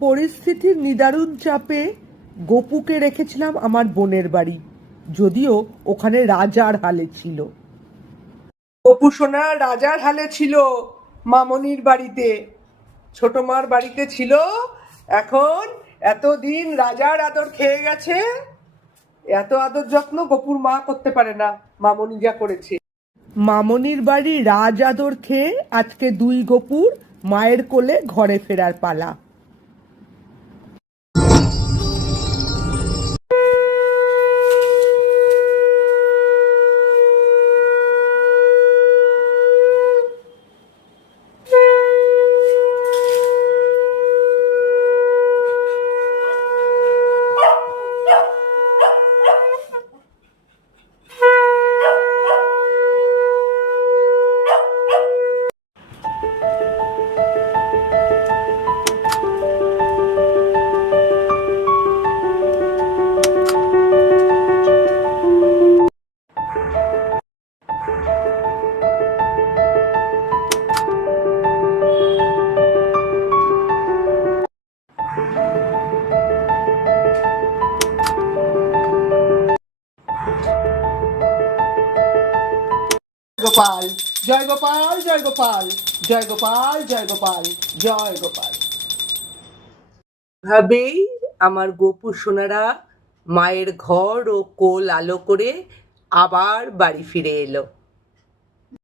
পরিস্থিতির নিদারুণ চাপে গপুকে রেখেছিলাম আমার বোনের বাড়ি, যদিও ওখানে রাজার হালে ছিল। গপু সোনা রাজার হালে ছিল, মামনির বাড়িতে, ছোট মার বাড়িতে ছিল। এখন এতদিন রাজার আদর খেয়ে গেছে, এত আদর যত্ন গপুর মা করতে পারে না, মামনি যা করেছে। মামনির বাড়ি রাজ আদর খেয়ে আজকে দুই গপুর মায়ের কোলে ঘরে ফেরার পালা। গোপাল জয় গোপাল, জয় গোপাল, জয় গোপাল, জয় গোপাল, জয় গোপাল। ভাবেই আমার গপু সোনারা মায়ের ঘর ও কোল আলো করে আবার বাড়ি ফিরে এলো।